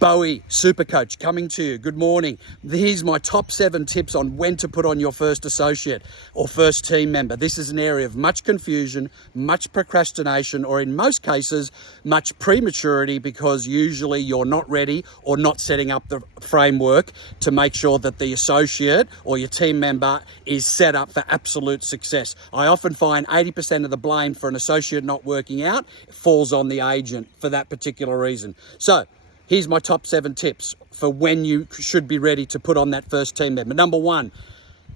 Boey, Super Coach, coming to you. Good morning. Here's my top 7 tips on when to put on your first associate or first team member. This is an area of much confusion, much procrastination, or in most cases, much prematurity, because usually you're not ready or not setting up the framework to make sure that the associate or your team member is set up for absolute success. I often find 80% of the blame for an associate not working out falls on the agent for that particular reason. So, here's my top 7 tips for when you should be ready to put on that first team member. Number 1,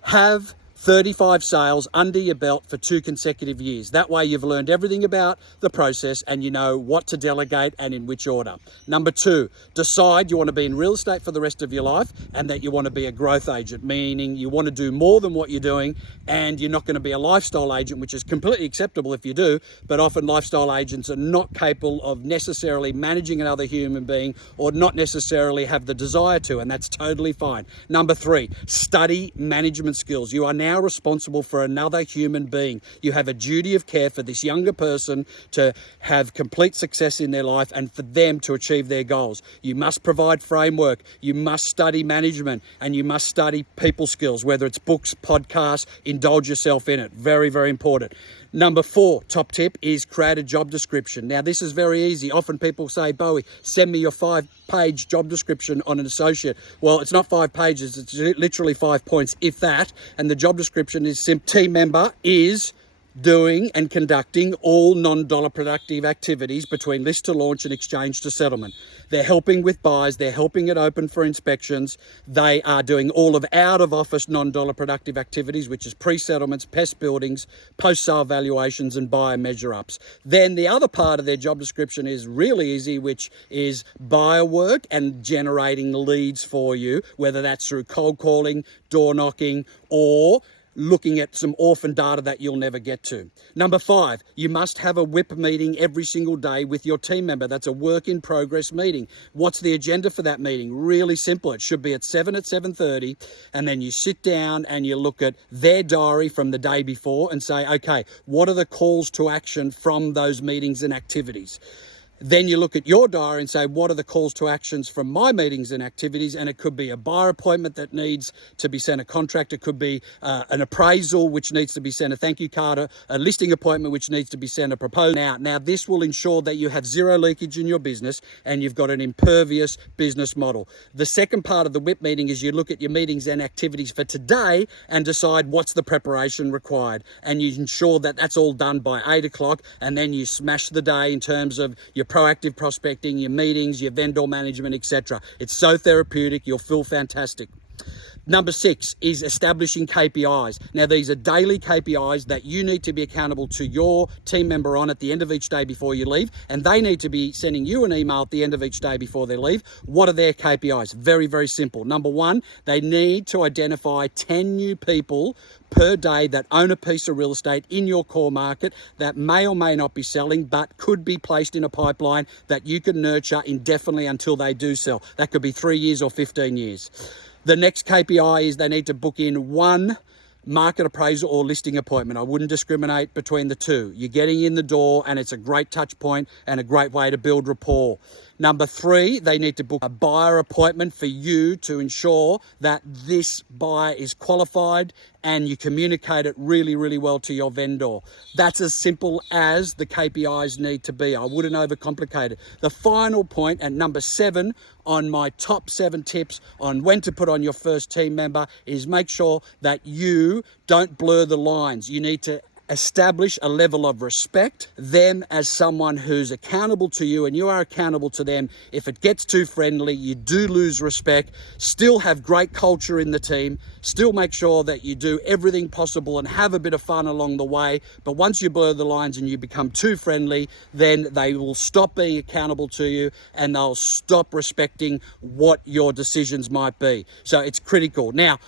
have 35 sales under your belt for 2 consecutive years. That way you've learned everything about the process and you know what to delegate and in which order. Number 2, decide you want to be in real estate for the rest of your life and that you want to be a growth agent, meaning you want to do more than what you're doing and you're not going to be a lifestyle agent, which is completely acceptable if you do, but often lifestyle agents are not capable of necessarily managing another human being or not necessarily have the desire to, and that's totally fine. Number 3, study management skills. You are now responsible for another human being. You have a duty of care for this younger person to have complete success in their life and for them to achieve their goals. You must provide framework, you must study management, and you must study people skills, whether it's books, podcasts, indulge yourself in it. Very, very important. Number 4, top tip, is create a job description. Now, this is very easy. Often people say, Boey, send me your 5-page job description on an associate. Well, it's not 5 pages. It's literally 5 points, if that. And the job description is simple. Team member is doing and conducting all non-dollar productive activities between list to launch and exchange to settlement. They're helping with buys, they're helping it open for inspections, they are doing all of out-of-office non-dollar productive activities, which is pre-settlements, pest buildings, post-sale valuations and buyer measure-ups. Then the other part of their job description is really easy, which is buyer work and generating leads for you, whether that's through cold calling, door knocking, or looking at some orphan data that you'll never get to. Number 5, you must have a WIP meeting every single day with your team member. That's a work in progress meeting. What's the agenda for that meeting? Really simple. It should be at 7:30, and then you sit down and you look at their diary from the day before and say, okay, what are the calls to action from those meetings and activities? Then you look at your diary and say, what are the calls to actions from my meetings and activities? And it could be a buyer appointment that needs to be sent a contract. It could be an appraisal, which needs to be sent a thank you card, a listing appointment, which needs to be sent a proposal out. Now, this will ensure that you have zero leakage in your business and you've got an impervious business model. The second part of the WIP meeting is you look at your meetings and activities for today and decide what's the preparation required. And you ensure that that's all done by 8 o'clock, and then you smash the day in terms of your proactive prospecting, your meetings, your vendor management, etc. It's so therapeutic, you'll feel fantastic. Number 6 is establishing KPIs. Now, these are daily KPIs that you need to be accountable to your team member on at the end of each day before you leave, and they need to be sending you an email at the end of each day before they leave. What are their KPIs? Very, very simple. Number 1, they need to identify 10 new people per day that own a piece of real estate in your core market that may or may not be selling, but could be placed in a pipeline that you can nurture indefinitely until they do sell. That could be 3 years or 15 years. The next KPI is they need to book in 1 market appraisal or listing appointment. I wouldn't discriminate between the 2. You're getting in the door and it's a great touch point and a great way to build rapport. Number 3, they need to book a buyer appointment for you to ensure that this buyer is qualified and you communicate it really, really well to your vendor. That's as simple as the KPIs need to be. I wouldn't overcomplicate it. The final point, and number 7 on my top 7 tips on when to put on your first team member, is make sure that you don't blur the lines. You need to establish a level of respect, them as someone who's accountable to you and you are accountable to them. If it gets too friendly, you do lose respect. Still have great culture in the team, still make sure that you do everything possible and have a bit of fun along the way. But once you blur the lines and you become too friendly, then they will stop being accountable to you and they'll stop respecting what your decisions might be. So it's critical. Now,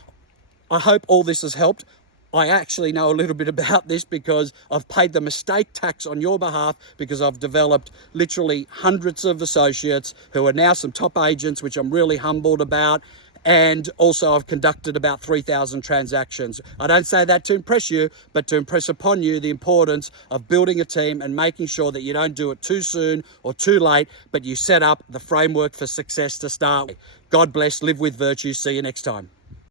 I hope all this has helped. I actually know a little bit about this because I've paid the mistake tax on your behalf, because I've developed literally hundreds of associates who are now some top agents, which I'm really humbled about. And also I've conducted about 3,000 transactions. I don't say that to impress you, but to impress upon you the importance of building a team and making sure that you don't do it too soon or too late, but you set up the framework for success to start with. God bless, live with virtue. See you next time.